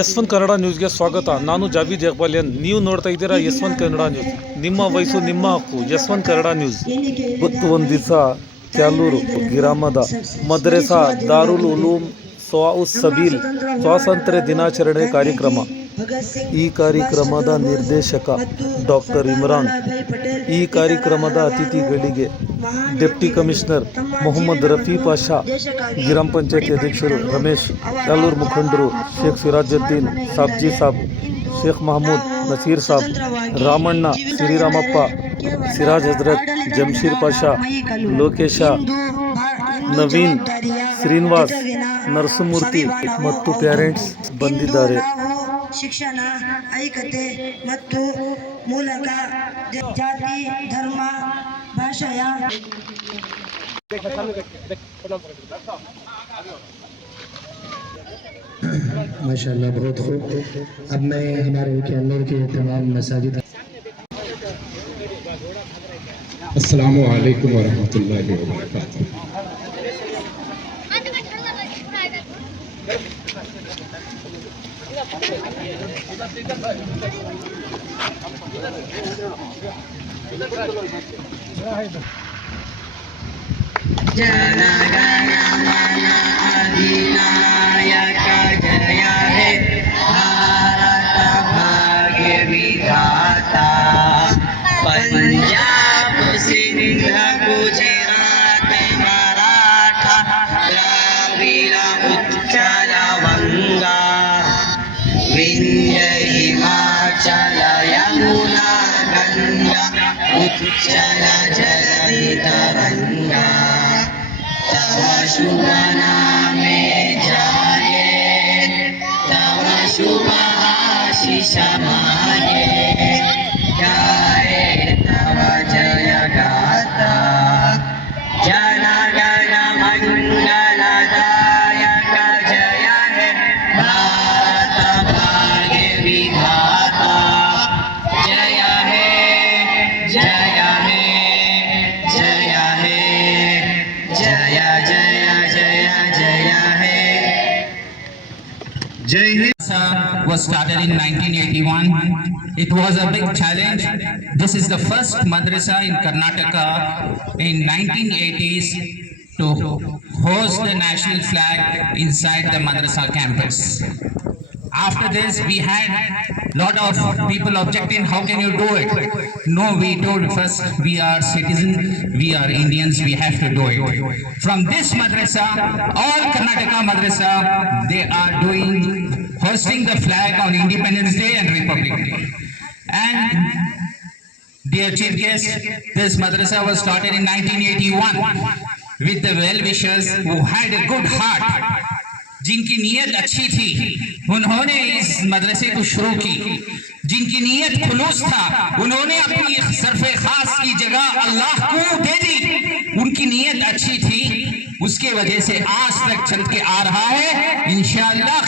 One Kannada ನ್ಯೂಸ್ಗೆ ಸ್ವಾಗತ. ನಾನು ಜಾವೀದ್ ಇಕ್ಬಾಲಿಯನ್ ನೀವು ನೋಡ್ತಾ ಇದ್ದೀರಾ ಎಸ್ ಕನ್ನಡ ನ್ಯೂಸ್. ನಿಮ್ಮ ವಯಸ್ಸು, ನಿಮ್ಮ ಹಕ್ಕು. S Kannada news. ಇವತ್ತು ಒಂದು ದಿವಸ ಕ್ಯಾಲೂರು ಗ್ರಾಮದ ಮದ್ರೆಸಾ ದಾರುಲ್ ಉಲೂಮ್ ಸ್ವಾ ಸಬೀಲ್ ಸ್ವಾತಂತ್ರ್ಯ ದಿನಾಚರಣೆ ಕಾರ್ಯಕ್ರಮ. ಈ ಕಾರ್ಯಕ್ರಮದ ನಿರ್ದೇಶಕ ಡಾಕ್ಟರ್ ಇಮ್ರಾನ್, ಈ ಕಾರ್ಯಕ್ರಮದ ಅತಿಥಿಗಳಿಗೆ ಡೆಪ್ಟಿ ಕಮಿಷನರ್ ಮೊಹಮ್ಮದ್ ರಫಿ ಪಾಷಾ, ಗ್ರಾಮ ಪಂಚಾಯತಿ ಅಧ್ಯಕ್ಷರು ರಮೇಶ್ ತಾಲೂರು ಮುಖಂಡರು ಶೇಖ್ ಸಿರಾಜುದ್ದೀನ್ ಸಾಬ್ಜಿ ಸಾಬ್, ಶೇಖ್ ಮಹಮೂದ್ ನಸೀರ್ ಸಾಬ್, ರಾಮಣ್ಣ ಶ್ರೀರಾಮಪ್ಪ, ಸಿರಾಜ್ ಹಜರತ್, ಜಮ್ಶೀರ್ ಪಾಷಾ, ಲೋಕೇಶ, ನವೀನ್, ಶ್ರೀನಿವಾಸ್ ನರಸಮೂರ್ತಿ ಮತ್ತು ಪ್ಯಾರೆಂಟ್ಸ್ ಬಂದಿದ್ದಾರೆ. ಶಿಕ್ಷಣ ಐಕ್ಯತೆ ಮತ್ತು ಮೂಲಕ ಜ- ಜಾತಿ ಧರ್ಮ ಭಾಷೆಯ माशाल्लाह बहुत खूब अब मैं हमारे कैनूर के तमाम मसाजिद अस्सलाम वालेकुम Jana Gana Mana Adinayaka was started in 1981. It was a big challenge. This is the first madrasa in Karnataka in 1980s to host the national flag inside the madrasa campus. After this, we had a lot of people objecting, how can you do it? No, we told first, we are citizens, we are Indians, we have to do it. From this madrasa, all Karnataka madrasa, they are doing, hoisting the flag on Independence Day and Republic Day. And dear chief guest, this madrasa was started in 1981 with the well-wishers who had a good heart. جن کی نیت اچھی تھی انہوں نے اس مدرسے کو شروع کی جن کی نیت خلوص تھا انہوں نے اپنی صرف خاص کی جگہ اللہ کو دے دی ان کی نیت اچھی تھی اس کے وجہ سے آج تک چل کے آ رہا ہے انشاءاللہ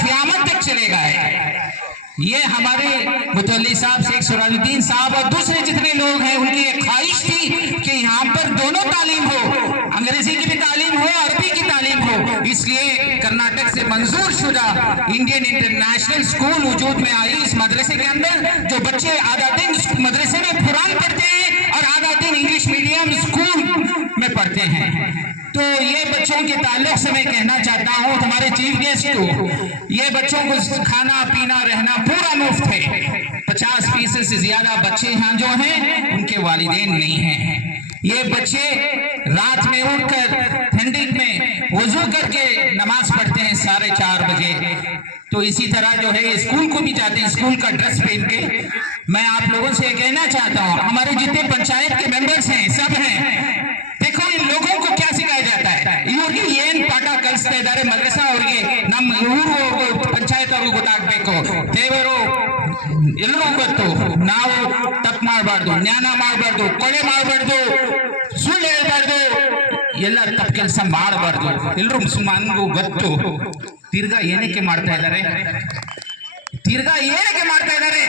یہ ہمارے متولی صاحب، شیخ سراج الدین صاحب اور دوسرے جتنے لوگ ہیں، ان کی ایک خواہش تھی کہ یہاں پر دونوں تعلیم ہو، انگریزی کی بھی تعلیم ہو، عربی کی تعلیم ہو۔ اس لیے کرناٹک سے منظور شدہ انڈین انٹرنیشنل اسکول وجود میں آئی اس مدرسے کے اندر، جو بچے آدھا دن مدرسے میں قرآن پڑھتے ہیں اور آدھا دن انگلش میڈیم اسکول میں پڑھتے ہیں۔ تو یہ بچوں کے تعلق سے میں کہنا چاہتا ہوں، تمہارے چیف گیسٹ کو، یہ بچوں کو کھانا، پینا، رہنا پورا مفت ہے۔ پچاس فیصد سے زیادہ بچے یہاں جو ہیں، ان کے والدین نہیں ہیں۔ یہ بچے رات میں اٹھ کر ٹھنڈی میں وضو کر کے نماز پڑھتے ہیں ساڑھے چار بجے۔ تو اسی طرح جو ہے اسکول کو بھی جاتے ہیں، اسکول کا ڈریس پہن کے۔ میں آپ لوگوں سے یہ کہنا چاہتا ہوں، ہمارے جتنے پنچایت کے ممبرس ہیں، سب ہیں۔ دیکھو، ان لوگوں کو کیا ಇವ್ರಿಗೆ ಏನ್ ಪಾಠ ಕಲಿಸ್ತಾ ಇದ್ದಾರೆ? ಮದ್ರಸಾ ಅವ್ರಿಗೆ ನಮ್ಮ ಇವರು ಪಂಚಾಯತ್ ಅವ್ರಿಗೆ ಗೊತ್ತಾಗ್ಬೇಕು. ದೇವರು ಎಲ್ಲರೂ ಗೊತ್ತು. ನಾವು ತಪ್ಪು ಮಾಡಬಾರ್ದು, ಜ್ಞಾನ ಮಾಡಬಾರ್ದು ಕೊಲೆ ಮಾಡಬಾರ್ದು, ಸುಳ್ಳು ಹೇಳ್ಬಾರ್ದು. ಎಲ್ಲ ತಪ್ಪು ಕೆಲಸ ಮಾಡಬಾರ್ದು. ಎಲ್ಲರೂ ಮುಸಲ್ಮಾನ್ಗೂ ಗೊತ್ತು. ತಿರ್ಗಾ ಏನಕ್ಕೆ ಮಾಡ್ತಾ ಇದ್ದಾರೆ? ತಿರ್ಗಾ ಏನಕ್ಕೆ ಮಾಡ್ತಾ ಇದ್ದಾರೆ?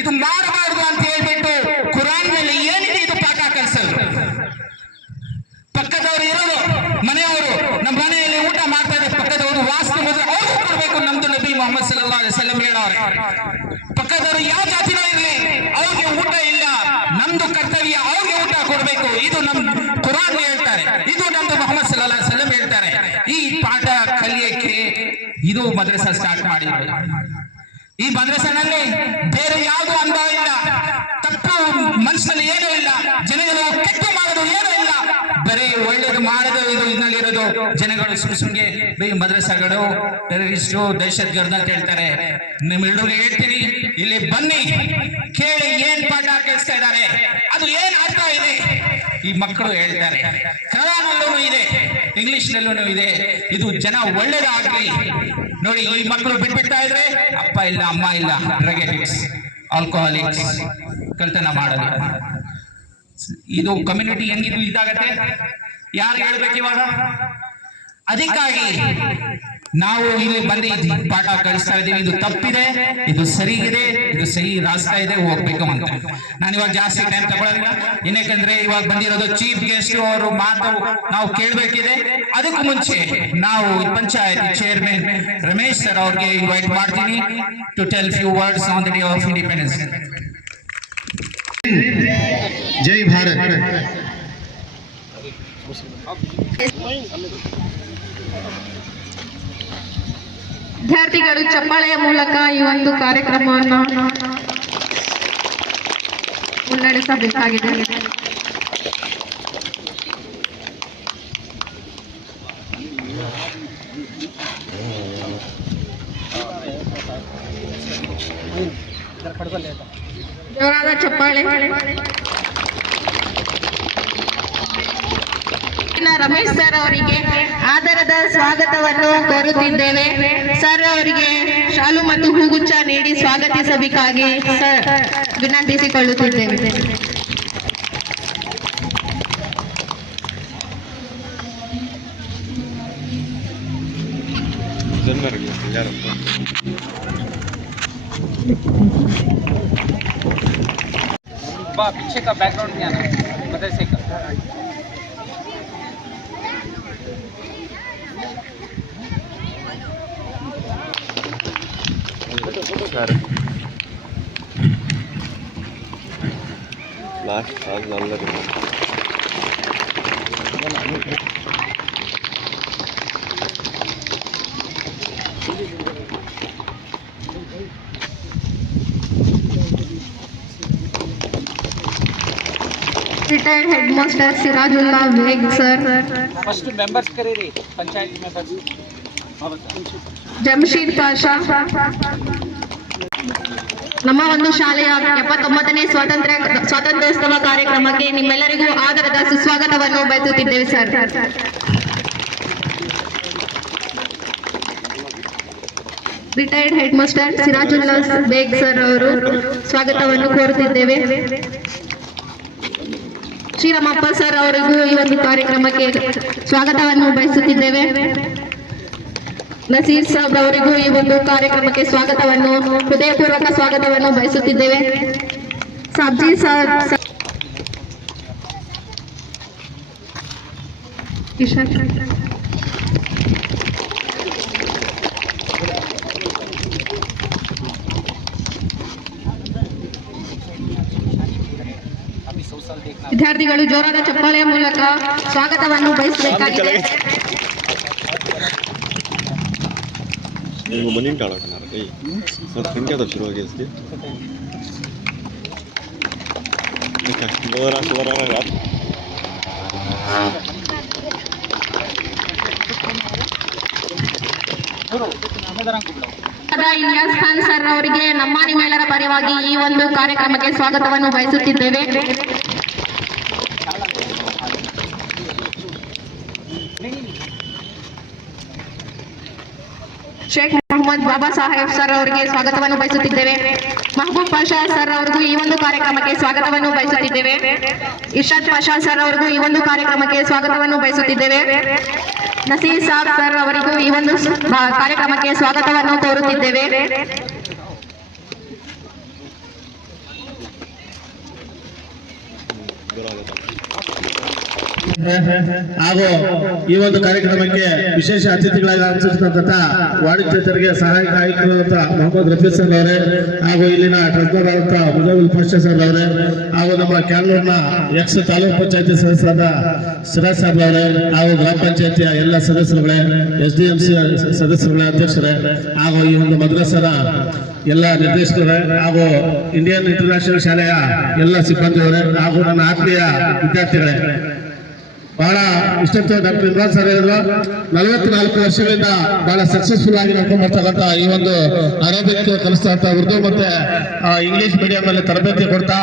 ಇದು ಮಾಡಬಾರ್ದು ಅಂತ ಹೇಳ್ಬಿಟ್ಟು ಕುರಾನ್ ಮೇಲೆ ಏನಿದೆ ಇದು ಪಾಠ ಕಲಿಸೋದು ಪಕ್ಕದವರು ಇರೋದು ಮನೆಯವರು ನಮ್ಮ ಮನೆಯಲ್ಲಿ ಊಟ ಮಾಡ್ತಾ ಇದ್ದಾರೆ ಪಕ್ಕದವರು ವಾಸ್ತು ಮೊದಲು ಅವ್ರಿಗೂ ಕೊಡಬೇಕು ನಮ್ದು ನಬಿ ಮೊಹಮ್ಮದ್ ಸಲ್ಲಾ ಅಲೈಹಿ ವಸಲ್ಲಂ ಅವ್ರೆ ಪಕ್ಕದವರು ಯಾವ ಜಾತಿನೂ ಇರಲಿ ಅವ್ರಿಗೆ ಊಟ ಇಲ್ಲ ನಮ್ದು ಕರ್ತವ್ಯ ಅವ್ರಿಗೆ ಊಟ ಕೊಡಬೇಕು ಇದು ನಮ್ ಕುರಾನ್ ಹೇಳ್ತಾರೆ ಇದು ನಮ್ದು ಮೊಹಮ್ಮದ್ ಸಲ್ಲಾ ಸಲಂ ಹೇಳ್ತಾರೆ ಈ ಪಾಠ ಕಲಿಯಕ್ಕೆ ಮದ್ರಸಾ ಸ್ಟಾರ್ಟ್ ಮಾಡಿ ಈ ಮದ್ರಸನಲ್ಲಿ ಬೇರೆ ಯಾವುದು ಅನುಭವ ಇಲ್ಲ. ತಪ್ಪು ಮನಸ್ಸಿನಲ್ಲಿ ಏನೂ ಇಲ್ಲ. ಜನಗಳು ಕೆಟ್ಟು ಮಾಡೋದು ಏನೂ ಇಲ್ಲ. ಬರೀ ಒಳ್ಳೇದು ಮಾಡೋದು, ಇದು ಇದರಲ್ಲಿರೋದು ಜನಗಳು ಸುಮ್ ಸುಮ್ಗೆ ಮದ್ರಸಗಳು ಟೆರರಿಸ್ಟು, ದಹಶತ್ಗರ್ದ ಅಂತ ಹೇಳ್ತಾರೆ. ನಿಮ್ಮೆಲ್ಲರಿಗೂ ಹೇಳ್ತೀನಿ, ಇಲ್ಲಿ ಬನ್ನಿ, ಕೇಳಿ ಏನ್ ಪಾಠ ಕೇಳಿಸ್ತಾ ಇದ್ದಾರೆ. ಅದು ಏನ್ ಈ ಮಕ್ಕಳು ಹೇಳ್ತಾರೆ ಕನ್ನಡದಲ್ಲೂ ಇದೆ ಇಂಗ್ಲಿಷ್ ನಲ್ಲೂ ಇದೆ. ಇದು ಜನ ಒಳ್ಳೇದಾಗ್ಲಿ. ನೋಡಿ, ಈ ಮಕ್ಕಳು ಬಿಟ್ಬಿಡ್ತಾ ಇದ್ರೆ ಅಪ್ಪ ಇಲ್ಲ, ಅಮ್ಮ ಇಲ್ಲ ಡ್ರಗ್ ಅಡಿಕ್ಟ್ಸ್ ಆಲ್ಕೋಹಾಲಿಕ್ಸ್ ಕಲ್ತನ ಮಾಡೋದು ಇದು ಕಮ್ಯುನಿಟಿ ಹೆಂಗಿದು ಇದಾಗತ್ತೆ? ಯಾರು ಹೇಳ್ಬೇಕು ಇವಾಗ? ಅದಕ್ಕಾಗಿ ನಾವು ಇಲ್ಲಿ ಬಂದು ಪಾಠ ಕಳಿಸ್ತಾ ಇದ್ದೀವಿ. ಇದು ತಪ್ಪಿದೆ. ಇದು ಸರಿಗಿದೆ. ಇದು ಸರಿ ರಾಸ್ತಾ ಇದೆ. ಹೋಗ್ಬೇಕು ಅಂತ. ನಾನು ಇವಾಗ ಜಾಸ್ತಿ ಟೈಮ್ ತಗೊಳ್ಳಲ್ಲ ಏನಕ್ಕೆ ಇವಾಗ ಬಂದಿರೋದು ಚೀಫ್ ಗೆಸ್ಟ್ ಅವರು ಮಾತು ನಾವು ಕೇಳಬೇಕಿದೆ. ಅದಕ್ಕೂ ಮುಂಚೆ ನಾವು ಪಂಚಾಯತ್ ಚೇರ್ಮನ್ ರಮೇಶ್ ಸರ್ ಅವ್ರಿಗೆ ಇನ್ವೈಟ್ ಮಾಡ್ತೀನಿ to tell few words on the day of independence ಜೈ ಭಾರತ್. ವಿದ್ಯಾರ್ಥಿಗಳು ಚಪ್ಪಾಳೆಯ ಮೂಲಕ ಈ ಒಂದು ಕಾರ್ಯಕ್ರಮವನ್ನು ಮುನ್ನಡೆಸಬೇಕಾಗಿದೆ. ಜೋರಾದ ಚಪ್ಪಾಳೆ. ರಮೇಶ್ ಸರ್ ಅವರಿಗೆ ಆಧಾರದ ಸ್ವಾಗತವನ್ನು ಕೋರುತ್ತಿದ್ದೇವೆ. ಸರ್ ಅವರಿಗೆ ಶಾಲು ಮತ್ತು ಹೂಗುಚ್ಚ ನೀಡಿ ಸ್ವಾಗತಿಸಬೇಕಾಗಿ ಸರ್ ವಿನಂತಿಸಿಕೊಳ್ಳುತ್ತಿದ್ದೇವೆ. ಕಾ ಬ್ಯಾಕ್ಗ್ರೌಂಡ್ ಜ್ಞಾನ retired head master Sirajulla Baig sir first members ಕರೀರಿ ಪಂಚಾಯತ್ ಮೆಂಬರ್ಸ್ ಜಮ್ಶೀದ್ ಪಾಷಾ ನಮ್ಮ ಒಂದು ಶಾಲೆಯ ಎಪ್ಪತ್ತೊಂಬತ್ತನೇ ಸ್ವಾತಂತ್ರ್ಯ ಸ್ವಾತಂತ್ರ್ಯೋತ್ಸವ ಕಾರ್ಯಕ್ರಮಕ್ಕೆ ನಿಮ್ಮೆಲ್ಲರಿಗೂ ಆಧಾರದ ಸುಸ್ವಾಗತವನ್ನು ಬಯಸುತ್ತಿದ್ದೇವೆ, sir. Retired head master Sirajulla Baig sir ಅವರು ಸ್ವಾಗತವನ್ನು ಕೋರುತ್ತಿದ್ದೇವೆ. ಶ್ರೀರಾಮಪ್ಪ ಸರ್ ಅವರಿಗೂ ಈ ಒಂದು ಕಾರ್ಯಕ್ರಮಕ್ಕೆ ಸ್ವಾಗತವನ್ನು ಬಯಸುತ್ತಿದ್ದೇವೆ. ನಸೀರ್ ಸಾಬ್ ಅವರಿಗೂ ಈ ಒಂದು ಕಾರ್ಯಕ್ರಮಕ್ಕೆ ಸ್ವಾಗತವನ್ನು, ಹೃದಯಪೂರ್ವಕ ಸ್ವಾಗತವನ್ನು ಬಯಸುತ್ತಿದ್ದೇವೆ. ಸಾಬ್ಜಿ ವಿದ್ಯಾರ್ಥಿಗಳು ಜೋರಾದ ಚಪ್ಪಾಳೆಯ ಮೂಲಕ ಸ್ವಾಗತವನ್ನು ಬಯಸಬೇಕಾಗಿದೆ. ನೀವು ಮನೆ ಟಾಳಕನಾರ ಕೈ ಮತ್ತು ಹಿಂಗೆ ಶುರುವಾಗಿ ಅಷ್ಟೇ ಬರ ಬರ ಇಲಿಯಾಸ್ ಖಾನ್ ಸರ್ ಅವರಿಗೆ ನಮ್ಮ ನಿಮ್ಮೆಲ್ಲರ ಪರವಾಗಿ ಈ ಒಂದು ಕಾರ್ಯಕ್ರಮಕ್ಕೆ ಸ್ವಾಗತವನ್ನು ಬಯಸುತ್ತಿದ್ದೇವೆ. ಮೊಹಮ್ಮದ್ ಬಾಬಾ ಸಾಹೇಬ್ ಸರ್ ಅವರಿಗೆ ಸ್ವಾಗತವನ್ನು ಬಯಸುತ್ತಿದ್ದೇವೆ. ಮಹಬೂಬ್ ಪಾಷಾ ಸರ್ ಅವರಿಗೂ ಈ ಒಂದು ಕಾರ್ಯಕ್ರಮಕ್ಕೆ ಸ್ವಾಗತವನ್ನು ಬಯಸುತ್ತಿದ್ದೇವೆ. ಇರ್ಷಾದ್ ಪಾಷಾ ಸರ್ ಅವರಿಗೂ ಈ ಒಂದು ಕಾರ್ಯಕ್ರಮಕ್ಕೆ ಸ್ವಾಗತವನ್ನು ಬಯಸುತ್ತಿದ್ದೇವೆ. ನಸೀರ್ ಸಾಬ್ ಸರ್ ಅವರಿಗೂ ಈ ಒಂದು ಕಾರ್ಯಕ್ರಮಕ್ಕೆ ಸ್ವಾಗತವನ್ನು ಕೋರುತ್ತಿದ್ದೇವೆ. ಹಾಗೂ ಈ ಒಂದು ಕಾರ್ಯಕ್ರಮಕ್ಕೆ ವಿಶೇಷ ಅತಿಥಿಗಳಾಗಿ ಆಗಮಿಸಿರ್ತಕ್ಕಂಥ ವಾಣಿಜ್ಯತರಿಗೆ ಸಹಾಯಕ ಆಯುಕ್ತರಾದಂಥ ಮೊಹಮ್ಮದ್ ರಫೀ ಸರ್ ಅವರೇ ಹಾಗೂ ಇಲ್ಲಿನ ಟ್ರಸ್ಟರ್ ಆದಂಥ ಮುಜಾಬುಲ್ ಪಾಷಾ ಸರ್ ಅವರೇ ಹಾಗೂ ನಮ್ಮ ಕ್ಯಾಲೂರ್ನ ಎಕ್ಸ್ ತಾಲೂಕು ಪಂಚಾಯತಿ ಸದಸ್ಯರಾದ ಸಿರಾಜ್ ಸಾಬ್ ಅವರೇ ಹಾಗೂ ಗ್ರಾಮ ಪಂಚಾಯತಿಯ ಎಲ್ಲ ಸದಸ್ಯರುಗಳೇ ಎಸ್ ಡಿ ಎಂ ಸಿ ಸದಸ್ಯರುಗಳೇ, ಅಧ್ಯಕ್ಷರೇ ಹಾಗೂ ಈ ಒಂದು ಮದ್ರಾಸರ ಎಲ್ಲ ನಿರ್ದೇಶಕರೇ ಹಾಗೂ ಇಂಡಿಯನ್ ಇಂಟರ್ನ್ಯಾಷನಲ್ ಶಾಲೆಯ ಎಲ್ಲ ಸಿಬ್ಬಂದಿಯವರೇ ಹಾಗೂ ನನ್ನ ಆತ್ಮೀಯ ವಿದ್ಯಾರ್ಥಿಗಳೇ. ಬಹಳ ಇಷ್ಟ ಡಾಕ್ಟರ್ ಇಮ್ರಾನ್ ಸರ್ ಹೇಳಿದ್ರು. ನಲವತ್ನಾಲ್ಕು ವರ್ಷಗಳಿಂದ ಬಹಳ ಸಕ್ಸಸ್ಫುಲ್ ಆಗಿ ನಡ್ಕೊಂಡ್ ಬರ್ತಕ್ಕಂತ ಈ ಒಂದು ಅರೇಬಿಕ್ ಕಲಿಸ್ತಾ ಉರ್ದು ಮತ್ತೆ ಇಂಗ್ಲಿಷ್ ಮೀಡಿಯಂ ಅಲ್ಲಿ ತರಬೇತಿ ಕೊಡ್ತಾ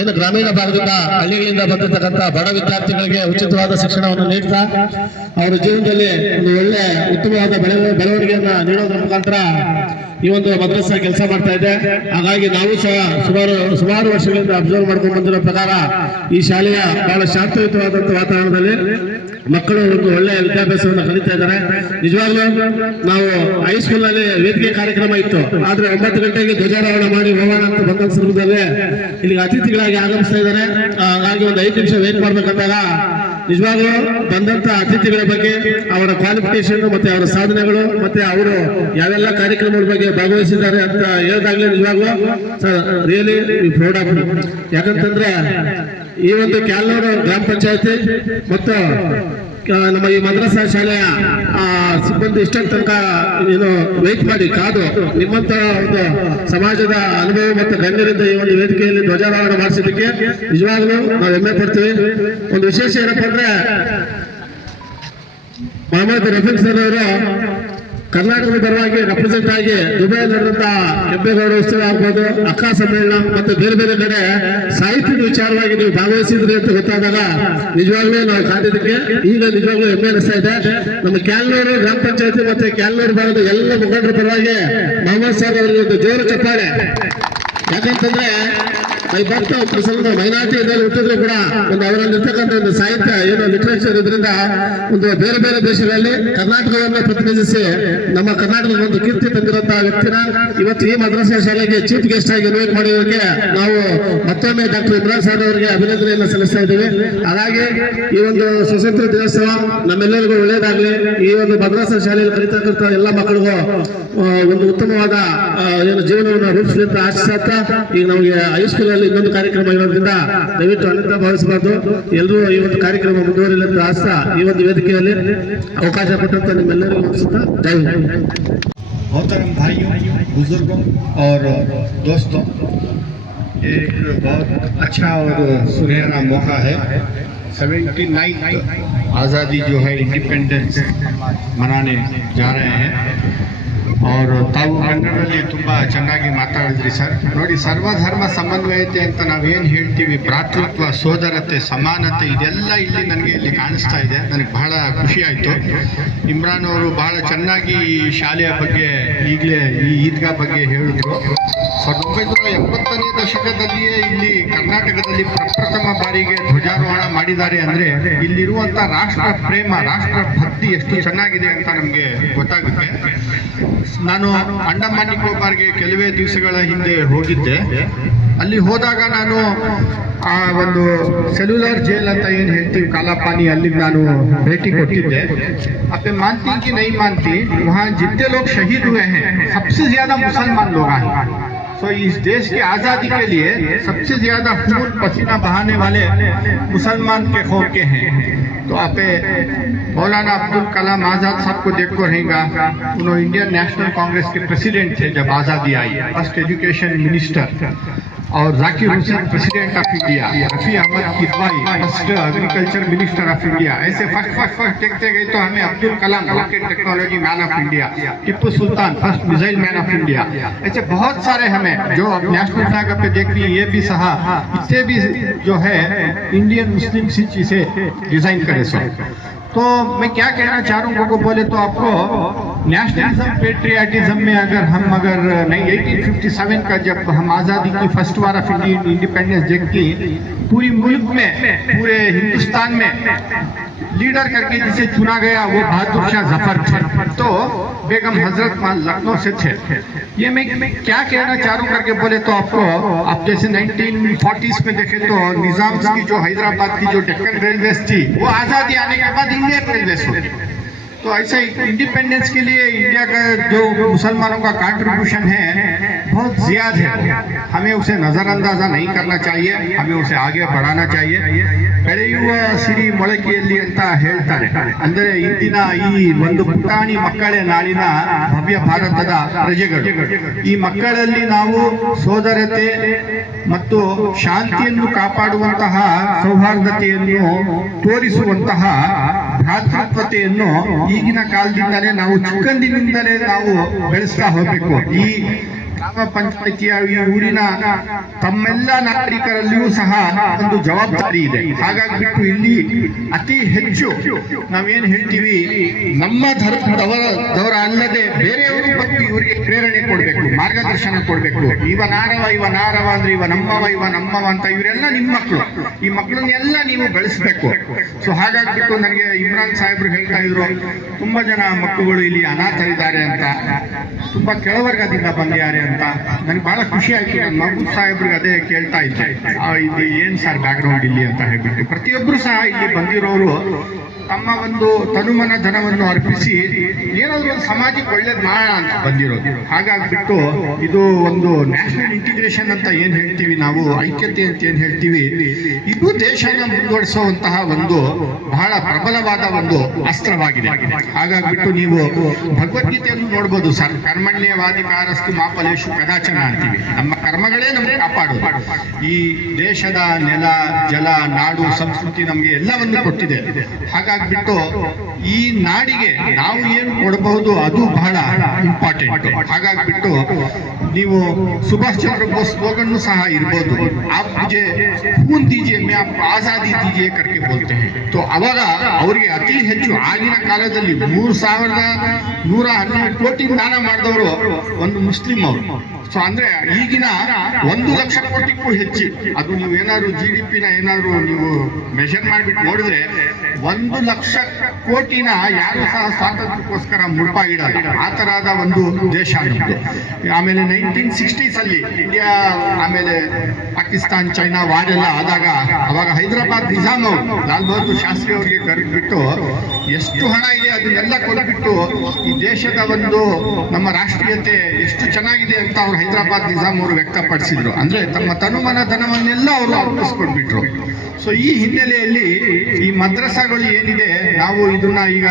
ಏನು ಗ್ರಾಮೀಣ ಭಾಗದಿಂದ ಹಳ್ಳಿಗಳಿಂದ ಬಂದಿರತಕ್ಕಂಥ ಬಡ ವಿದ್ಯಾರ್ಥಿಗಳಿಗೆ ಉಚಿತವಾದ ಶಿಕ್ಷಣವನ್ನು ನೀಡ್ತಾ, ಅವರ ಜೀವನದಲ್ಲಿ ಒಂದು ಒಳ್ಳೆ ಉತ್ತಮವಾದ ಬೆಳೆ, ಬೆಳವಣಿಗೆಯನ್ನ ನೀಡೋದ್ರ ಮುಖಾಂತರ ಈ ಒಂದು ಮದ್ರಸಾ ಕೆಲಸ ಮಾಡ್ತಾ ಇದೆ. ಹಾಗಾಗಿ ನಾವು ಸಹ ಸುಮಾರು ಸುಮಾರು ವರ್ಷಗಳಿಂದ ಅಬ್ಸರ್ವ್ ಮಾಡ್ಕೊಂಡು ಬಂದಿರೋ ಪ್ರಕಾರ ಈ ಶಾಲೆಯ ಬಹಳ ಶಾಂತಯುತವಾದಂಥ ವಾತಾವರಣದಲ್ಲಿ ಮಕ್ಕಳು ಒಂದು ಒಳ್ಳೆಯ ವಿದ್ಯಾಭ್ಯಾಸವನ್ನು ಕಲಿತಾ ಇದ್ದಾರೆ. ನಿಜವಾಗ್ಲೂ ನಾವು ಹೈಸ್ಕೂಲ್ನಲ್ಲಿ ವೇದಿಕೆ ಕಾರ್ಯಕ್ರಮ ಇತ್ತು. ಆದ್ರೆ ಒಂಬತ್ತು ಗಂಟೆಗೆ ಧ್ವಜಾರೋಹಣ ಮಾಡಿ ಹೋಗೋಣ ಅಂತ ಬಂದ ಸಂದರ್ಭದಲ್ಲಿ ಇಲ್ಲಿಗೆ ಅತಿಥಿಗಳಾಗಿ ಆಗಮಿಸ್ತಾ ಇದ್ದಾರೆ. ಹಾಗಾಗಿ ಒಂದು ಐದು ನಿಮಿಷ ವೇಟ್ ಮಾಡ್ಬೇಕಂದಾಗ ನಿಜವಾಗ್ಲೂ ಬಂದಂತ ಅತಿಥಿಗಳ ಬಗ್ಗೆ, ಅವರ ಕ್ವಾಲಿಫಿಕೇಶನ್ ಮತ್ತೆ ಅವರ ಸಾಧನೆಗಳು, ಮತ್ತೆ ಅವರು ಯಾವೆಲ್ಲ ಕಾರ್ಯಕ್ರಮಗಳ ಬಗ್ಗೆ ಭಾಗವಹಿಸಿದ್ದಾರೆ ಅಂತ ಹೇಳಿದಾಗ್ಲೇ ನಿಜವಾಗ್ಲೂ ರಿಯಲಿ ಪ್ರೌಡ್ ಆಫ್ ಯಾಕಂತಂದ್ರೆ, ಈ ಒಂದು ಕ್ಯಾಲೂರು ಗ್ರಾಮ ಪಂಚಾಯತಿ ಮತ್ತು ನಮ್ಮ ಈ ಮದ್ರಸಾ ಶಾಲೆಯ ಸಿಬ್ಬಂದಿ ಇಷ್ಟೊಂದು ತನಕ ಏನು ವೆಯ್ಟ್ ಮಾಡಿ. ಕಾದು ನಿಮ್ಮಂತ ಒಂದು ಸಮಾಜದ ಅನುಭವ ಮತ್ತು ಗಣ್ಯರಿಂದ ಈ ಒಂದು ವೇದಿಕೆಯಲ್ಲಿ ಧ್ವಜಾರೋಹಣ ಮಾಡಿಸಿದ್ದಕ್ಕೆ ನಿಜವಾಗ್ಲೂ ನಾವು ಹೆಮ್ಮೆ ಪಡ್ತೀವಿ. ಒಂದು ವಿಶೇಷ ಏನಪ್ಪ ಅಂದ್ರೆ ಮೊಹಮ್ಮದ್ ರಫೀಕ್ ಸರ್ ಅವರು ಕರ್ನಾಟಕದ ಪರವಾಗಿ ರೆಪ್ರೆಸೆಂಟ್ ಆಗಿ ದುಬೈ ನಡೆದಂತ ಕೆಂಪೇಗೌಡ ಉತ್ಸವ ಆಗ್ಬೋದು, ಅಕ್ಕ ಸಮ್ಮೇಳನ ಮತ್ತು ಬೇರೆ ಬೇರೆ ಕಡೆ ಸಾಹಿತ್ಯದ ವಿಚಾರವಾಗಿ ನೀವು ಭಾಗವಹಿಸಿದ್ರಿ ಅಂತ ಗೊತ್ತಾದಾಗ ನಿಜವಾಗ್ಲೂ ನಾವು ಕಾದಿದ್ದಕ್ಕೆ ಈಗ ನಿಜವಾಗ್ಲೂ ಹೆಮ್ಮೆ ಅನಿಸ್ತಾ ಇದೆ. ನಮ್ಮ ಕ್ಯಾಲ್ನೂರು ಗ್ರಾಮ ಪಂಚಾಯತಿ ಮತ್ತೆ ಕ್ಯಾಲ್ನೂರು ಭಾಗದ ಎಲ್ಲ ಮುಖಂಡರ ಪರವಾಗಿ ಮೊಹಮ್ಮದ್ ಸಾಹೇಬ್ ಅವರಿಗೆ ಒಂದು ಜೋರು ಚಪ್ಪಾಳೆ. ಯಾಕಂತಂದ್ರೆ ಈ ಭಕ್ತ ಪ್ರಸಂಗ ಮೈನಾರ್ಟಿಯಲ್ಲಿ ಮೈನಾರಿಟಿ ಇದರಲ್ಲಿ ಹುಟ್ಟಿದ್ರು ಕೂಡ ಒಂದು ಅವರಲ್ಲಿ ಇರ್ತಕ್ಕಂಥ ಒಂದು ಸಾಹಿತ್ಯ, ಏನು ಲಿಟ್ರೇಚರ್ ಇದರಿಂದ ಒಂದು ಬೇರೆ ಬೇರೆ ದೇಶಗಳಲ್ಲಿ ಕರ್ನಾಟಕವನ್ನು ಪ್ರತಿನಿಧಿಸಿ ನಮ್ಮ ಕರ್ನಾಟಕದ ಒಂದು ಕೀರ್ತಿ ತಂದಿರುವಂತಹ ವ್ಯಕ್ತಿನ ಇವತ್ತು ಈ ಮದ್ರಾಸ ಶಾಲೆಗೆ ಚೀಫ್ ಗೆಸ್ಟ್ ಆಗಿ ಇನ್ವೈಟ್ ನಾವು ಮತ್ತೊಮ್ಮೆ ಡಾಕ್ಟರ್ ಇಮ್ರಾನ್ ಸರ್ ಅವರಿಗೆ ಅಭಿನಂದನೆಯನ್ನು ಸಲ್ಲಿಸ್ತಾ ಇದ್ದೀವಿ. ಹಾಗಾಗಿ ಈ ಒಂದು ಸ್ವತಂತ್ರ ದಿನೋತ್ಸವ ನಮ್ಮೆಲ್ಲರಿಗೂ ಒಳ್ಳೇದಾಗಲಿ ಈ ಒಂದು ಮದ್ರಾಸ ಶಾಲೆಯಲ್ಲಿ ಕಲಿತಕ್ಕಂಥ ಎಲ್ಲ ಮಕ್ಕಳಿಗೂ ಒಂದು ಉತ್ತಮವಾದ ಏನು ಜೀವನವನ್ನು ರೂಪಿಸಲಿ ಅಂತ ಆಶಿಸ್ತಾ ಈಗ ನಮಗೆ ಹೈಸ್ಕೂಲ್ ಜಿಲ್ಲೆಯಲ್ಲೂ ಇನ್ನೊಂದು ಕಾರ್ಯಕ್ರಮ ಇರೋದ್ರಿಂದ ದಯವಿಟ್ಟು ಅನಂತ ಭಾವಿಸಬಾರ್ದು ಎಲ್ಲರೂ ಈ ಒಂದು ಕಾರ್ಯಕ್ರಮ ಮುಂದುವರಿಯಲಂತ ಆಸ್ತಾ ಈ ಒಂದು ವೇದಿಕೆಯಲ್ಲಿ ಅವಕಾಶ ಕೊಟ್ಟಂತ ನಿಮ್ಮೆಲ್ಲರಿಗೂ ಅನಿಸುತ್ತಾ ಜೈ محترم بھائیوں بزرگوں اور دوستوں ایک بہت اچھا موقع ہے سیونٹی نائن آزادی جو ہے انڈیپینڈنس منانے جا رہے ہیں ಅವರು ತಾವು ಕನ್ನಡದಲ್ಲಿ ತುಂಬ ಚೆನ್ನಾಗಿ ಮಾತಾಡಿದ್ರಿ ಸರ್. ನೋಡಿ, ಸರ್ವಧರ್ಮ ಸಮನ್ವಯತೆ ಅಂತ ನಾವೇನು ಹೇಳ್ತೀವಿ, ಭ್ರಾತೃತ್ವ, ಸೋದರತೆ, ಸಮಾನತೆ, ಇದೆಲ್ಲ ಇಲ್ಲಿ ನನಗೆ ಇಲ್ಲಿ ಕಾಣಿಸ್ತಾ ಇದೆ. ನನಗೆ ಬಹಳ ಖುಷಿ ಆಯಿತು. ಇಮ್ರಾನ್ ಅವರು ಬಹಳ ಚೆನ್ನಾಗಿ ಈ ಶಾಲೆಯ ಬಗ್ಗೆ ಈಗಲೇ, ಈ ಈದ್ಗಾ ಬಗ್ಗೆ ಹೇಳಿದ್ರು. ಸಾವಿರದ ಒಂಬೈನೂರ ಎಪ್ಪತ್ತನೇ ದಶಕದಲ್ಲಿಯೇ ಇಲ್ಲಿ ಕರ್ನಾಟಕದಲ್ಲಿ ಪ್ರಪ್ರಥಮ ಬಾರಿಗೆ ಧ್ವಜಾರೋಹಣ ಮಾಡಿದ್ದಾರೆ ಅಂದರೆ ಇಲ್ಲಿರುವಂಥ ರಾಷ್ಟ್ರ ಪ್ರೇಮ, ರಾಷ್ಟ್ರ ಭಕ್ತಿ ಎಷ್ಟು ಚೆನ್ನಾಗಿದೆ ಅಂತ ನಮಗೆ ಗೊತ್ತಾಗುತ್ತೆ. ನಾನು ಅಂಡಮಾನ್ ನಿಕೋಬಾರ್ಗೆ ಕೆಲವೇ ದಿವಸಗಳ ಹಿಂದೆ ಹೋಗಿದ್ದೆ. ಅಲ್ಲಿ ಹೋದಾಗ ನಾನು ಆ ಒಂದು ಸೆಲ್ಯುಲರ್ ಜೇಲ್ ಅಂತ ಏನು ಹೇಳ್ತೀವಿ ಕಾಲಾಪಾನಿ ಅಲ್ಲಿಗೆ ನಾನು ಭೇಟಿ ಕೊಟ್ಟಿದ್ದೆ. ಅಪ್ಪೆ ಮಾನ್ತಿ ಕಿ ನೈ ಮಾನ್ತಿ ವಹಾ ಜಿತ್ತೆ ಲೋಕ್ ಶಹೀದ್ ಹುವೆ ಹೈ ಸಬ್ಸೆ ಜ್ಯಾದಾ ಮುಸಲ್ಮಾನ್ ಲೋಗ تو اس دیش کی آزادی کے لیے سب سے زیادہ خون پسینہ بہانے والے مسلمان کے خور کے ہیں تو آپ مولانا عبدالکلام آزاد صاحب کو دیکھ کر رہیں گا انہوں انڈین نیشنل کانگریس کے پریسیڈنٹ تھے جب آزادی آئی فرسٹ ایجوکیشن منسٹر اور ذاکر حسین پریسیڈنٹ آف انڈیا رفیع احمد کدوائی فرسٹ ایگریکلچر منسٹر آف انڈیا ایسے فرسٹ فرسٹ فرسٹ دیکھتے گئے تو ہمیں عبد الکلام راکٹ ٹیکنالوجی مین آف انڈیا ٹپو سلطان فرسٹ میزائل مین آف انڈیا ایسے بہت سارے ہمیں جو آپ نیشنل فلیگ پہ دیکھ لیے یہ بھی سہا اس سے بھی جو ہے انڈین مسلم سچ اسے ڈیزائن کرے سو۔ تو میں کیا کہنا چاہ رہا ہوں کو بولے تو آپ کو نیشنلزم پیٹریاٹزم میں اگر ہم اگر نہیں ایٹین ففٹی سیون کا جب ہم آزادی کی فرسٹ وار آف انڈیپینڈنس جنگ کی پوری ملک میں، پورے ہندوستان میں لیڈر کر کے جسے چنا گیا وہ بہادر شاہ ظفر تھے۔ تو بیگم حضرت مان لکھنؤ سے تھے۔ یہ میں کیا کہنا چاہوں کر کے بولے تو آپ کو، آپ جیسے نائنٹین فورٹیز میں دیکھیں تو نظام کی جو حیدرآباد کی جو ڈکن ریلویز تھی، وہ آزادی آنے کے بعد انڈین ریلویز ہوئی۔ تو ایسا انڈیپینڈنس کے لیے انڈیا کا جو مسلمانوں کا کانٹریبیوشن ہے، بہت زیاد ہے۔ ہمیں اسے نظر اندازہ نہیں کرنا چاہیے، ہمیں اسے آگے بڑھانا چاہیے۔ ಬೆಳೆಯುವ ಸಿರಿ ಮೊಳಕೆಯಲ್ಲಿ ಅಂತ ಹೇಳ್ತಾರೆ ಅಂದರೆ ಇಂದಿನ ಈ ಒಂದು ಪುಟಾಣಿ ಮಕ್ಕಳೇ ನಾಳಿನ ಭವ್ಯ ಭಾರತದ ಪ್ರಜೆಗಳು ಈ ಮಕ್ಕಳಲ್ಲಿ ನಾವು ಸೋದರತೆ ಮತ್ತು ಶಾಂತಿಯನ್ನು ಕಾಪಾಡುವಂತಹ ಸೌಹಾರ್ದತೆಯನ್ನು ತೋರಿಸುವಂತಹ ಭ್ರಾತೃತ್ವತೆಯನ್ನು ಈಗಿನ ಕಾಲದಿಂದಲೇ ನಾವು ಚಿಕ್ಕಂದಿನಿಂದಲೇ ನಾವು ಬೆಳೆಸ್ತಾ ಹೋಗ್ಬೇಕು. ಈ ಗ್ರಾಮ ಪಂಚಾಯಿತಿಯ ಈ ಊರಿನ ತಮ್ಮೆಲ್ಲ ನಾಗರಿಕರಲ್ಲಿಯೂ ಸಹ ಒಂದು ಜವಾಬ್ದಾರಿ ಇದೆ. ಹಾಗಾಗ್ಬಿಟ್ಟು ಇಲ್ಲಿ ಅತಿ ಹೆಚ್ಚು ನಾವೇನ್ ಹೇಳ್ತೀವಿ, ನಮ್ಮ ಧರ್ಮದವರ ಅಲ್ಲದೆ ಬೇರೆಯವರು ಬಂದು ಇವರಿಗೆ ಪ್ರೇರಣೆ ಕೊಡಬೇಕು, ಮಾರ್ಗದರ್ಶನ ಕೊಡಬೇಕು. ಇವ ನಾರವ ಇವ ನಾರವ ಅಂದ್ರೆ ಇವ ನಮ್ಮವ ಇವ ನಮ್ಮವ ಅಂತ ಇವರೆಲ್ಲ ನಿಮ್ಮ ಮಕ್ಕಳು ಈ ಮಕ್ಕಳನ್ನೆಲ್ಲ ನೀವು ಬೆಳೆಸ್ಬೇಕು. ಸೊ ಹಾಗಾಗ್ಬಿಟ್ಟು ನನಗೆ ಇಮ್ರಾನ್ ಸಾಹೇಬ್ರು ಹೇಳ್ತಾ ಇದ್ರು, ತುಂಬಾ ಜನ ಮಕ್ಕಳುಗಳು ಇಲ್ಲಿ ಅನಾಥರಿದ್ದಾರೆ ಅಂತ. ತುಂಬಾ ಕೆಳವರ್ಗದಿಂದ ಬಂದಿದ್ದಾರೆ ಅಂತ ನನಗೆ ಬಹಳ ಖುಷಿ ಆಯ್ತು. ನನ್ನ ಮಗು ಸಾಹೇಬ್ರಿಗೆ ಅದೇ ಕೇಳ್ತಾ ಇದ್ದೆ. ಇದು ಏನ್ ಸರ್ ಬ್ಯಾಕ್ಗ್ರೌಂಡ್ ಇಲ್ಲಿ ಅಂತ ಹೇಳ್ಬಿಟ್ಟು. ಪ್ರತಿಯೊಬ್ಬರು ಸಹ ಇಲ್ಲಿ ಬಂದಿರೋರು ತಮ್ಮ ಒಂದು ತನುಮನ ಧನವನ್ನು ಅರ್ಪಿಸಿ ಏನಾದರೂ ಒಂದು ಸಮಾಜಕ್ಕೆ ಒಳ್ಳೇದು ಮಾಡೋಣ ಅಂತ ಬಂದಿರೋದು. ಹಾಗಾಗ್ಬಿಟ್ಟು ಇದು ಒಂದು ನ್ಯಾಷನಲ್ ಇಂಟಿಗ್ರೇಷನ್ ಅಂತ ಏನು ಹೇಳ್ತೀವಿ ನಾವು? ಐಕ್ಯತೆ ಅಂತ ಏನು ಹೇಳ್ತೀವಿ? ಇದು ದೇಶನ ಮುಂದುವರಿಸುವಂತಹ ಒಂದು ಬಹಳ ಪ್ರಬಲವಾದ ಒಂದು ಅಸ್ತ್ರವಾಗಿದೆ. ಹಾಗಾಗ್ಬಿಟ್ಟು ನೀವು ಭಗವದ್ಗೀತೆಯನ್ನು ನೋಡ್ಬೋದು. ಸರ್ ಕರ್ಮಣ್ಯವಾದಿಕಾರಸ್ತು ಮಾಪಲೇಶು ಕದಾಚನ ಅಂತೀವಿ. ನಮ್ಮ ಕರ್ಮಗಳೇ ನಮಗೆ ಕಾಪಾಡೋದು. ಈ ದೇಶದ ನೆಲ, ಜಲ, ನಾಡು, ಸಂಸ್ಕೃತಿ ನಮಗೆ ಎಲ್ಲವನ್ನು ಕೊಟ್ಟಿದೆ. ಸಾಕಾಗ್ಬಿಟ್ಟು ಈ ನಾಡಿಗೆ ನಾವು ಏನು ಕೊಡಬಹುದು ಅದು ಬಹಳ ಇಂಪಾರ್ಟೆಂಟ್ ಹಾಗಾಗ್ಬಿಟ್ಟು ನೀವು ಸುಭಾಷ್ ಚಂದ್ರ ಬೋಸ್ ಸ್ಲೋಗನ್ ಸಹ ಇರ್ಬೋದು. ಆಪ್ ಮುಜೆ ಖೂನ್ ಮೇ ಆಪ್ ಆಜಾದಿ ದೀಜೆ ಕರ್ಕೆ ಬೋಲ್ತೆ ತೊ ಅವಾಗ ಅವರಿಗೆ ಅತಿ ಹೆಚ್ಚು ಆಗಿನ ಕಾಲದಲ್ಲಿ ಮೂರು ಸಾವಿರದ ನೂರ ಹನ್ನೆರಡು ಕೋಟಿ ದಾನ ಮಾಡಿದವರು ಒಂದು ಮುಸ್ಲಿಂ ಅವರು. ಸೊ ಅಂದ್ರೆ ಈಗಿನ ಒಂದು ಲಕ್ಷ ಕೋಟಿಗೂ ಹೆಚ್ಚು. ಅದು ನೀವು ಏನಾದ್ರು ಜಿ ಡಿ ಪಿನ ಏನಾದ್ರು ನೀವು ಮೆಷರ್ ಮಾಡಿಬಿಟ್ಟು ನೋಡಿದ್ರೆ ಒಂದು ಲಕ್ಷ ಕೋಟಿನ ಯಾರು ಸಹ ಸ್ವಾತಂತ್ರ್ಯಕ್ಕೋಸ್ಕರ ಮುಡುಪಾಗಿಡಲ್ಲ ಆ ತರಹದ ಒಂದು ದೇಶ ಆಮೇಲೆ ನೈನ್ಟೀನ್ ಸಿಕ್ಸ್ಟೀಸ್ ಅಲ್ಲಿ ಇಂಡಿಯಾ ಆಮೇಲೆ ಪಾಕಿಸ್ತಾನ್, ಚೈನಾ ವಾರ್ ಎಲ್ಲ ಆದಾಗ ಅವಾಗ ಹೈದರಾಬಾದ್ ನಿಜಾಮ್ ಲಾಲ್ ಬಹದ್ದೂರ್ ಶಾಸ್ತ್ರಿ ಅವರಿಗೆ ಕರೆದ್ಬಿಟ್ಟು ಎಷ್ಟು ಹಣ ಇದೆ ಅದನ್ನೆಲ್ಲ ಕೊಟ್ಬಿಟ್ಟು ಈ ದೇಶದ ಒಂದು ನಮ್ಮ ರಾಷ್ಟ್ರೀಯತೆ ಎಷ್ಟು ಚೆನ್ನಾಗಿದೆ ಅಂತ ಅವ್ರು ಹೈದರಾಬಾದ್ ನಿಜಾಮ್ ಅವರು ವ್ಯಕ್ತಪಡಿಸಿದ್ರು. ಅಂದ್ರೆ ತಮ್ಮ ತನುಮನ ಧನವನ್ನೆಲ್ಲ ಅವರು ಅರ್ಪಿಸ್ಕೊಂಡ್ಬಿಟ್ರು ಸೊ ಈ ಹಿನ್ನೆಲೆಯಲ್ಲಿ ಈ ಮದ್ರಸಾಗಳು ಏನಿದೆ ನಾವು ಇದನ್ನ ಈಗ,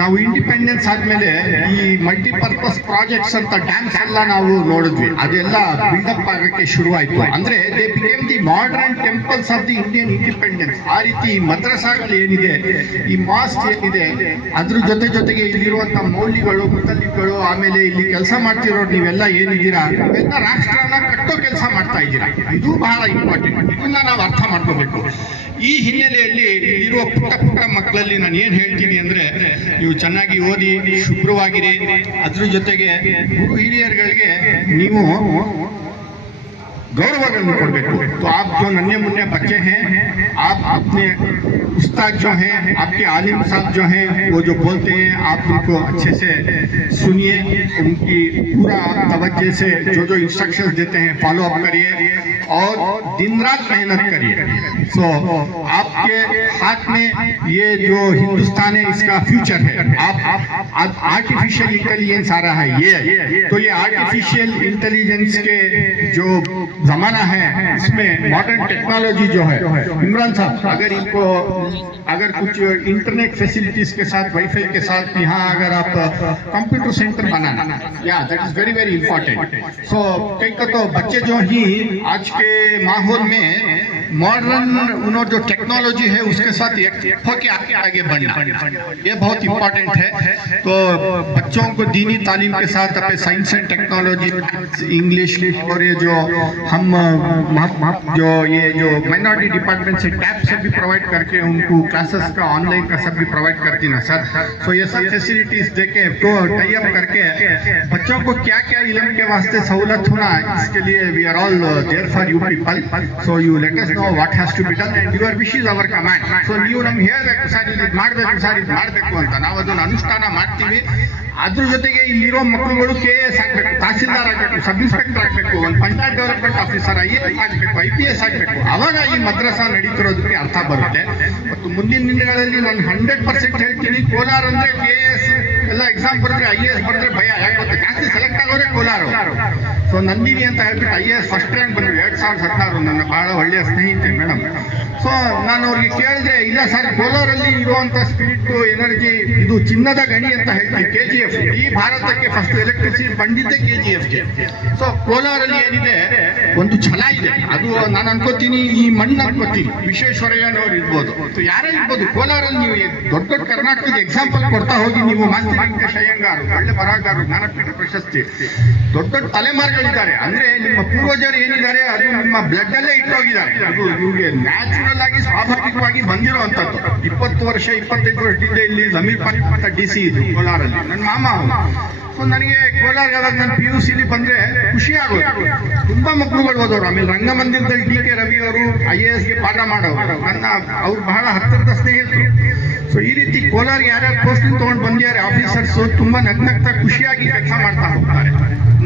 ನಾವು ಇಂಡಿಪೆಂಡೆನ್ಸ್ ಆದ್ಮೇಲೆ ಈ ಮಲ್ಟಿಪರ್ಪಸ್ ಪ್ರಾಜೆಕ್ಟ್ಸ್ ಅಂತ ಡ್ಯಾಮ್ಸ್ ಎಲ್ಲ ನಾವು ನೋಡಿದ್ವಿ. ಅದೆಲ್ಲ ಬಿಲ್ಡಪ್ ಆಗಕ್ಕೆ ಶುರುವಾಯ್ತು. ಅಂದ್ರೆ they became the modern temples of the Indian independence ಆ ರೀತಿ ಮದ್ರಸಾಗಳು ಏನಿದೆ, ಈ ಮಾಸ್ಕ್ ಏನಿದೆ, ಅದ್ರ ಜೊತೆ ಜೊತೆಗೆ ಇಲ್ಲಿರುವಂತ ಮೌಲ್ಯಗಳು, ಮುತ್ತಲಿಗಳು, ಆಮೇಲೆ ಇಲ್ಲಿ ಕೆಲಸ ಮಾಡ್ತಿರೋ ನೀವೆಲ್ಲ ಏನಿದ್ದೀರಾ ಇವೆಲ್ಲ ರಾಷ್ಟ್ರನ ಕಟ್ಟೋ ಕೆಲಸ ಮಾಡ್ತಾ ಇದ್ದೀರಾ. ಇದು ಬಹಳ ಇಂಪಾರ್ಟೆಂಟ್ ಇದನ್ನ ನಾವು ಅರ್ಥ ಮಾಡ್ಕೋಬೇಕು. ಈ ಹಿನ್ನೆಲೆಯಲ್ಲಿ ಇರುವ ಪುಟ್ಟ ಪುಟ್ಟ ಮಕ್ಕಳಲ್ಲಿ ನಾನು ಏನ್ ಹೇಳ್ತೀನಿ ಅಂದ್ರೆ ನೀವು ಚೆನ್ನಾಗಿ ಓದಿ ಶುಭ್ರವಾಗಿರಿ. ಅದ್ರ ಜೊತೆಗೆ ಹಿರಿಯರುಗಳಿಗೆ ನೀವು ಗೌರವವನ್ನು ಕೊಡಬೇಕು. ಆಪ್ ನನ್ಯ ಮುನ್ಯ بچے ہیں آپ اپنے استاد جو ہیں آپ کے عالم صاحب جو ہیں وہ جو بولتے ہیں آپ ان کو اچھے سے سنیے ان کی پورا توجہ سے جو جو انسٹرکشنز دیتے ہیں فالو اپ کریے اور دن رات محنت کریے۔ سو آپ کے ہاتھ میں یہ جو ہندوستان ہے، اس کا فیوچر ہے۔ آپ آرٹیفیشل انٹیلیجنس آ رہا ہے، یہ۔ تو یہ آرٹیفیشل انٹیلیجنس کے جو زمانہ ہے، اس میں ماڈرن ٹیکنالوجی جو ہے، عمران صاحب، اگر ان کو، اگر کچھ انٹرنیٹ فیسلٹیز کے ساتھ وائی فائی کے ساتھ یہاں اگر آپ کمپیوٹر سینٹر بنانا یا دیٹ از ویری ویری امپورٹنٹ سو کئی تو بچے جو ہی آج کے ماحول میں ماڈرن انہوں جو ٹیکنالوجی ہے اس کے ساتھ ہو کے آگے بڑھنا یہ بہت امپورٹنٹ ہے تو بچوں کو دینی تعلیم کے ساتھ اپنے سائنس اینڈ ٹیکنالوجی انگلش اور یہ جو ہم جو یہ جو مائنورٹی ڈپارٹمنٹ سے ٹیب سے بھی پرووائڈ کر کے ان کو کلاسز کا آن لائن کا سب بھی پرووائڈ کرتی نا سر سو یہ سب فیسلٹیز دے کے تو ٹائی اپ کر کے بچوں کو کیا کیا علم کے واسطے سہولت ہونا اس کے لیے وی آر آل دیئر فار یو پیپل سو یو لیٹسٹ know what has to be done. And your wish is our command. So ನೀವು ನಮ್ಗೆ ಹೇಳಬೇಕು ಸರ್ ಇದು ಮಾಡಬೇಕು ಸರ್ ಇದು ಮಾಡಬೇಕು ಅಂತ ನಾವು ಅದನ್ನು ಅನುಷ್ಠಾನ ಮಾಡ್ತೀವಿ. ಅದ್ರ ಜೊತೆಗೆ ಇಲ್ಲಿರೋ ಮಕ್ಕಳುಗಳು ಕೆ ಎಸ್ ಆಗಬೇಕು, ತಹಸೀಲ್ದಾರ್ ಆಗಬೇಕು, ಸಬ್ ಇನ್ಸ್ಪೆಕ್ಟರ್ ಆಗಬೇಕು, ಒಂದು panchayat development officer, I S ಆಗಬೇಕು, ಐ ಪಿ ಎಸ್ ಆಗಬೇಕು. ಅವಾಗ ಈ ಮದ್ರಸ ನಡೀತಿರೋದಕ್ಕೆ ಅರ್ಥ ಬರುತ್ತೆ. ಮತ್ತು ಮುಂದಿನ ದಿನಗಳಲ್ಲಿ ನಾನು ಹಂಡ್ರೆಡ್ ಪರ್ಸೆಂಟ್ ಹೇಳ್ತೀನಿ, ಕೋಲಾರ ಅಂದ್ರೆ ಕೆ ಎಸ್ ಎಲ್ಲ ಎಕ್ಸಾಮ್ ಬರೆದ್ರೆ ಐ ಎ ಎಸ್ ಬರೆದ್ರೆ ಭಯ, ಯಾಕೆ ಜಾಸ್ತಿ ಸೆಲೆಕ್ಟ್ ಆಗೋರೆ ಕೋಲಾರ. ಸೊ ನಂದಿನಿ ಅಂತ ಹೇಳ್ಬಿಟ್ಟು I A S first rank ಬಂದ್ರು ಎರಡ್ ಸಾವಿರದ ಹದಿನಾರು ನನ್ನ ಬಹಳ ಒಳ್ಳೆಯ ಸ್ನೇಹಿತೆ ಮೇಡಮ್ ಸೊ ನಾನು ಅವ್ರಿಗೆ ಕೇಳಿದ್ರೆ, ಇಲ್ಲ ಸರ್ ಕೋಲಾರಲ್ಲಿ ಇರುವಂತ ಸ್ಪಿರಿಟ್ ಎನರ್ಜಿ ಇದು ಚಿನ್ನದ ಗಣಿ ಅಂತ ಹೇಳ್ತೀವಿ ಕೆ ಜಿ ಎಫ್ ಈ ಭಾರತಕ್ಕೆ ಫಸ್ಟ್ ಎಲೆಕ್ಟ್ರಿಸಿಟಿ ಬಂದಿದ್ದೆ ಕೆ ಜಿ ಎಫ್ಗೆ ಸೊ ಕೋಲಾರಲ್ಲಿ ಏನಿದೆ? ಒಂದು ಛಲ ಇದೆ. ಅದು ನಾನು ಅನ್ಕೋತೀನಿ, ಈ ಮಣ್ಣು ಅನ್ಕೋತೀನಿ. ವಿಶ್ವೇಶ್ವರಯ್ಯನವ್ರು ಇರ್ಬೋದು. ಯಾರೇ ಇರ್ಬೋದು, ಕೋಲಾರಲ್ಲಿ ನೀವು ದೊಡ್ಡ ದೊಡ್ಡ ಕರ್ನಾಟಕದ ಎಕ್ಸಾಂಪಲ್ ಕೊಡ್ತಾ ಹೋಗಿ ನೀವು ಮಾಸ್ತಿ ಅಯ್ಯಂಗಾರ್ ಒಳ್ಳೆ ಬರಹಗಾರರು, ಜ್ಞಾನಪೀಠ ಪ್ರಶಸ್ತಿ. ದೊಡ್ಡ ದೊಡ್ಡ ತಲೆಮಾರುಗಳಿದ್ದಾರೆ. ಅಂದ್ರೆ ನಿಮ್ಮ ಪೂರ್ವಜರು ಏನಿದ್ದಾರೆ, ಅದು ನಿಮ್ಮ ಬ್ಲಡ್ ಅಲ್ಲೇ ಇಟ್ಟೋಗಿದ್ದಾರೆ. ಅದು ಇವ್ರಿಗೆ ನ್ಯಾಚುರಲ್ ಆಗಿ, ಸ್ವಾಭಾವಿಕವಾಗಿ ಬಂದಿರುವಂತದ್ದು ಇಪ್ಪತ್ತು ವರ್ಷ, ಇಪ್ಪತ್ತೈದು ವರ್ಷದಿಂದ ಇಲ್ಲಿ ಜಮೀರ್ ಅಂತ ಡಿ ಸಿ ಇದು, ಕೋಲಾರಲ್ಲಿ. ನನ್ನ ಮಾಮ ಸೊ ನನಗೆ ಕೋಲಾರ ಯಾವಾಗ ನಾನು ಪಿ ಯು ಸಿಲಿ ಬಂದ್ರೆ ಖುಷಿ ಆಗೋದು. ತುಂಬಾ ಮಕ್ಕಳುಗಳು ಓದೋರು. ಆಮೇಲೆ ರಂಗಮಂದಿರದಲ್ಲಿ ಡಿ ಕೆ ರವಿ ಅವರು ಐ ಎ ಎಸ್ಗೆ ಪಾಠ ಮಾಡೋರು. ನನ್ನ, ಅವ್ರು ಬಹಳ ಹತ್ತಿರದ ಸ್ನೇಹಿತರು. ಸೊ ಈ ರೀತಿ ಕೋಲಾರ ಯಾರ್ಯಾರು ಪೋಸ್ಟಿಂಗ್ ತಗೊಂಡು ಬಂದಿದ್ದಾರೆ ಆಫೀಸರ್ಸ್ ತುಂಬಾ ನಗ್ನಗ್ತಾ ಖುಷಿಯಾಗಿ ಕೆಲಸ ಮಾಡ್ತಾ ಹೋಗ್ತಾರೆ.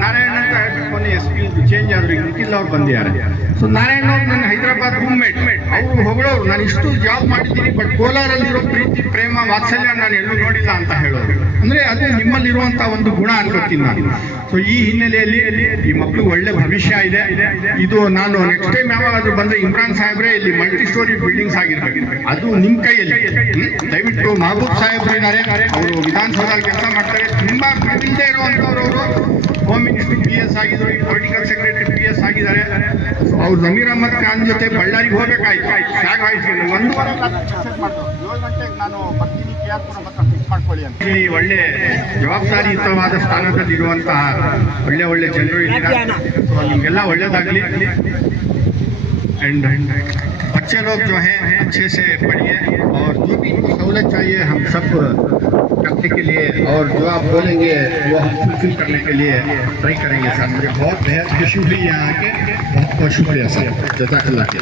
ನಾರಾಯಣ ಅಂತ ಹೇಳ್ಬೇಕು ಎಸ್ ಪಿ ಚೇಂಜ್ ಆದ್ರೆ ನಿಖಿಲ್ ಅವ್ರು ಬಂದಿದ್ದಾರೆ. ಸೊ ನಾರಾಯಣ ಅವ್ರು ನನ್ನ ಹೈದರಾಬಾದ್ ರೂಮ್ಮೇಟ್ ಅವರು ಹೊಗಳವ್ರು ನಾನು ಇಷ್ಟು ಜಾಬ್ ಮಾಡಿದ್ದೀನಿ ಬಟ್ ಕೋಲಾರಲ್ಲಿರೋ ಪ್ರೀತಿ, ಪ್ರೇಮ, ವಾತ್ಸಲ್ಯ ನಾನು ಎಲ್ಲೂ ನೋಡಿಲ್ಲ ಅಂತ ಹೇಳೋರು. ಅಂದ್ರೆ ಅದೇ ನಿಮ್ಮಲ್ಲಿರುವಂತ ಒಂದು ಗುಣ ಅನ್ಕೋತೀನಿ ನಾನು. ಸೊ ಈ ಹಿನ್ನೆಲೆಯಲ್ಲಿ ಈ ಮಕ್ಕಳು ಒಳ್ಳೆ ಭವಿಷ್ಯ ಇದೆ. ಇದು ನಾನು ನೆಕ್ಸ್ಟ್ ಟೈಮ್ ಯಾವಾಗಾದ್ರೂ ಬಂದ್ರೆ ಇಮ್ರಾನ್ ಸಾಹೇಬ್ರೆ ಇಲ್ಲಿ ಮಲ್ಟಿ ಸ್ಟೋರಿ ಬಿಲ್ಡಿಂಗ್ಸ್ ಆಗಿರ್ಬೇಕು. ಅದು ನಿಮ್ ಕೈಯಲ್ಲಿ? ದಯವಿಟ್ಟು ಮಹಬೂಬ್ ಸಾಹೇಬ್ರೆ ಅವರು ಅವರು ವಿಧಾನಸೌಧದಲ್ಲಿ ಕೆಲಸ ಮಾಡ್ತಾರೆ ತುಂಬಾ ಬಿಡದೇ ಇರುವಂತವ್ರು ಅವರು ಹೋಮ್ ಮಿನಿಸ್ಟರ್ ಪಿ ಎಸ್ ಆಗಿದ್ರು ಪೊಲಿಟಿಕಲ್ ಸೆಕ್ರೆಟರಿ ಪಿ ಎಸ್ ಆಗಿದ್ದಾರೆ ಸೊ ಅವ್ರು ಜಮೀರ್ ಅಹಮದ್ ಖಾನ್ ಜೊತೆ ಬಳ್ಳಾರಿಗೆ ಹೋಗ್ಬೇಕಾಯ್ತು ಜಾಗ ಆಯ್ತು ಒಂದು ವಾರ ಏಳು ಗಂಟೆಗೆ ನಾನು ಬರ್ತೀನಿ ಕೆ ಆರ್ ಪುರಂ ಹತ್ರ ಫಿಕ್ಸ್ ಮಾಡ್ಕೊಳ್ಳಿ ಅಂತ ಇಲ್ಲಿ ಒಳ್ಳೆ ಜವಾಬ್ದಾರಿಯುತವಾದ ಸ್ಥಾನದಲ್ಲಿರುವಂತಹ ಒಳ್ಳೆ ಒಳ್ಳೆ ಜನರು ಇದ್ದಾರೆ ಸೊ ನಿಮಗೆಲ್ಲ ಒಳ್ಳೇದಾಗಲಿ एंड बच्चे लोग जो हैं अच्छे से पढ़िए جو بھی سہولت چاہیے، ہم سب کرنے کے لیے اور جو آپ بولیں گے، وہ ہم فلفل کرنے کے لیے ٹرائی کریں گے سر مجھے بہت بہت خوشی ہوئی یہاں آ کے۔ بہت بہت شکریہ سر۔ جزاک اللہ کے